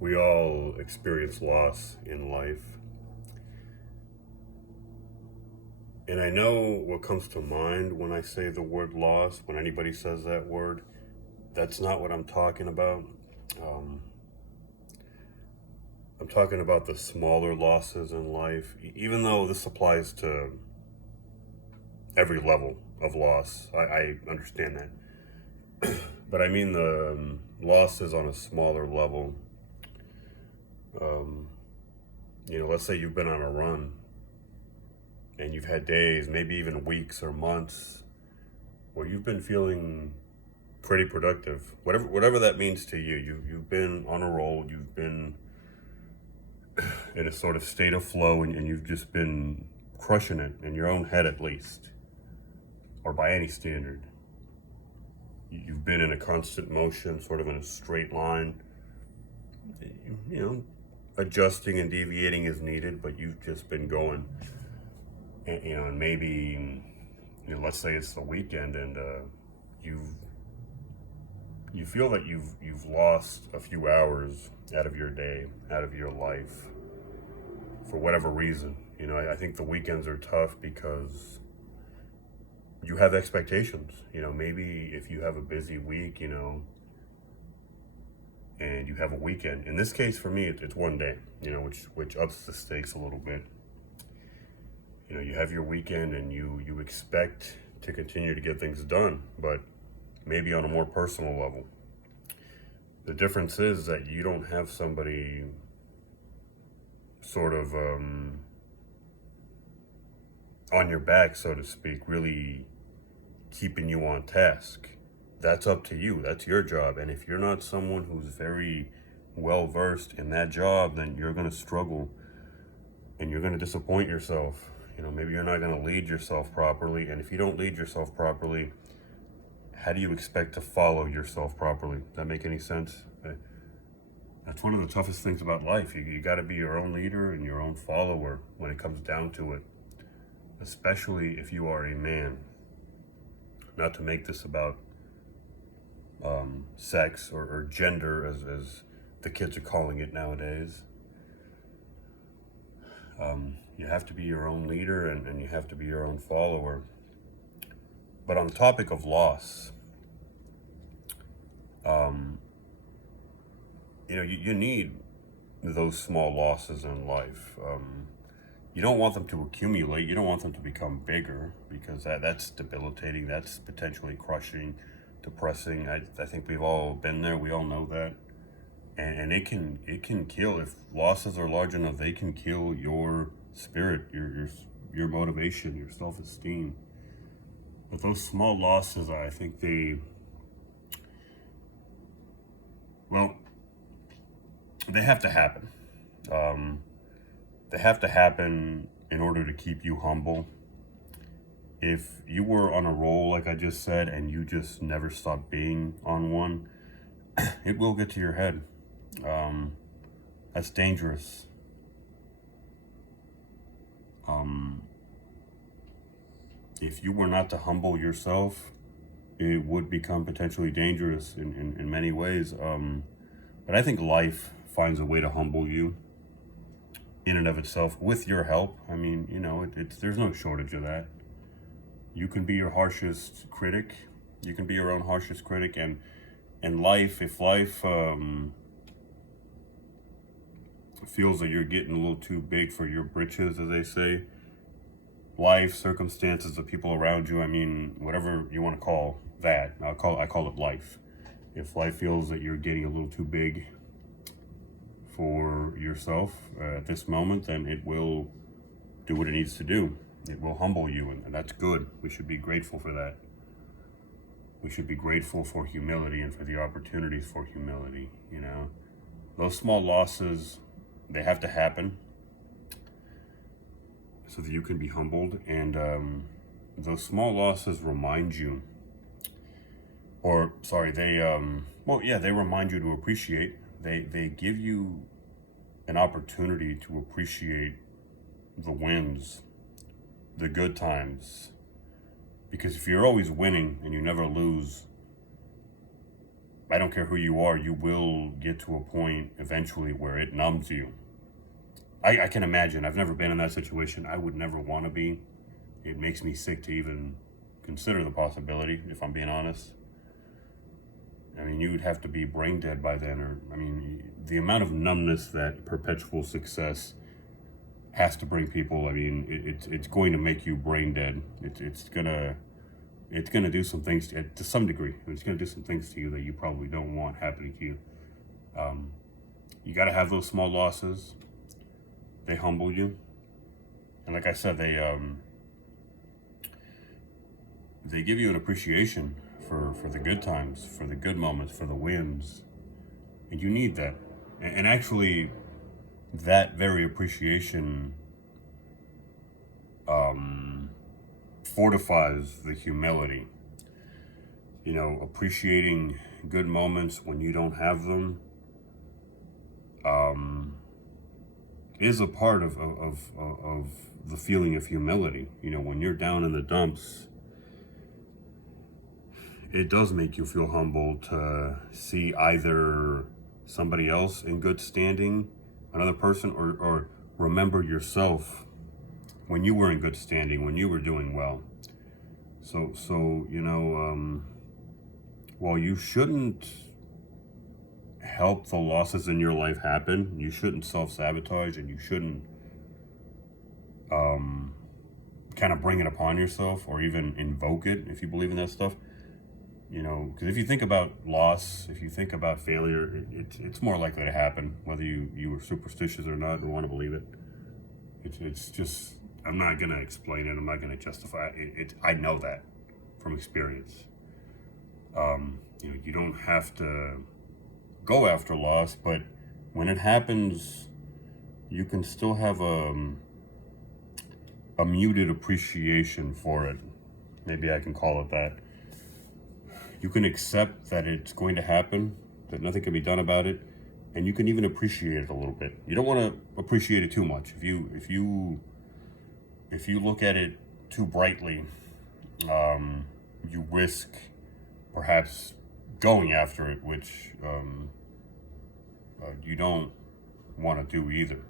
We all experience loss in life. And I know what comes to mind when I say the word loss, when anybody says that word. That's not what I'm talking about. Um, I'm talking about the smaller losses in life, even though this applies to every level of loss. I understand that. But I mean the losses on a smaller level. Um, let's say you've been on a run and you've had days, maybe even weeks or months, where you've been feeling pretty productive. Whatever that means to you. You've been on a roll, you've been in a sort of state of flow, and you've just been crushing it in your own head at least, or by any standard. You've been in a constant motion, sort of in a straight line, you know, adjusting and deviating as needed, but you've just been going. And maybe, let's say it's the weekend, and you've you feel that you've lost a few hours out of your day, out of your life, for whatever reason. I think the weekends are tough because you have expectations. Maybe if you have a busy week, and you have a weekend. In this case, for me, it's one day. Which ups the stakes a little bit. You have your weekend, and you expect to continue to get things done, but maybe on a more personal level. The difference is that you don't have somebody sort of on your back, so to speak, really keeping you on task. That's up to you. That's your job. And if you're not someone who's very well versed in that job, then you're going to struggle and you're going to disappoint yourself. Maybe you're not going to lead yourself properly. And if you don't lead yourself properly, how do you expect to follow yourself properly? Does that make any sense? That's one of the toughest things about life. You got to be your own leader and your own follower when it comes down to it, especially if you are a man. Not to make this about sex or gender, as the kids are calling it nowadays. You have to be your own leader, and you have to be your own follower. But on the topic of loss, you need those small losses in life. You don't want them to accumulate. You don't want them to become bigger, because that's debilitating. That's potentially crushing, depressing. I think we've all been there. We all know that. And it can kill. If losses are large enough, they can kill your spirit, your motivation, your self-esteem. But those small losses, I think well, they have to happen. They have to happen in order to keep you humble. If you were on a roll, like I just said, and you just never stop being on one, it will get to your head. That's dangerous. If you were not to humble yourself, it would become potentially dangerous in many ways. But I think life finds a way to humble you in and of itself with your help. I mean, there's no shortage of that. You can be your harshest critic. You can be your own harshest critic, and life, if life feels that you're getting a little too big for your britches, as they say, life, circumstances, the people around you, I mean, whatever you want to call that, I call it life. If life feels that you're getting a little too big for yourself at this moment, then it will do what it needs to do. It will humble you, and that's good. We should be grateful for that. We should be grateful for humility and for the opportunities for humility. Those small losses, they have to happen so that you can be humbled. And those small losses remind you, or sorry, they remind you to appreciate. They give you an opportunity to appreciate the wins, the good times. Because if you're always winning and you never lose, I don't care who you are, you will get to a point eventually where it numbs you. I can imagine. I've never been in that situation. I would never want to be. It makes me sick to even consider the possibility, if I'm being honest. I mean, you would have to be brain dead by then, or, I mean, the amount of numbness that perpetual success has to bring people. I mean, it's going to make you brain dead. It's gonna do some things to some degree. It's gonna do some things to you that you probably don't want happening to you. You got to have those small losses. They humble you, and like I said, they give you an appreciation for the good times, for the good moments, for the wins, and you need that. And actually, that very appreciation fortifies the humility. You know, appreciating good moments when you don't have them is a part of the feeling of humility. You know, when you're down in the dumps, it does make you feel humble to see either somebody else in good standing, another person, or remember yourself when you were in good standing, when you were doing well. So you know, while you shouldn't help the losses in your life happen, you shouldn't self-sabotage, and you shouldn't kind of bring it upon yourself or even invoke it if you believe in that stuff. You know, because if you think about loss, if you think about failure, it's more likely to happen, whether you were superstitious or not and want to believe it. It's just, I'm not going to explain it. I'm not going to justify it. I know that from experience. You know, you don't have to go after loss, but when it happens, you can still have a muted appreciation for it. Maybe I can call it that. You can accept that it's going to happen, that nothing can be done about it, and you can even appreciate it a little bit. You don't want to appreciate it too much. If you look at it too brightly, you risk perhaps going after it, which you don't want to do either.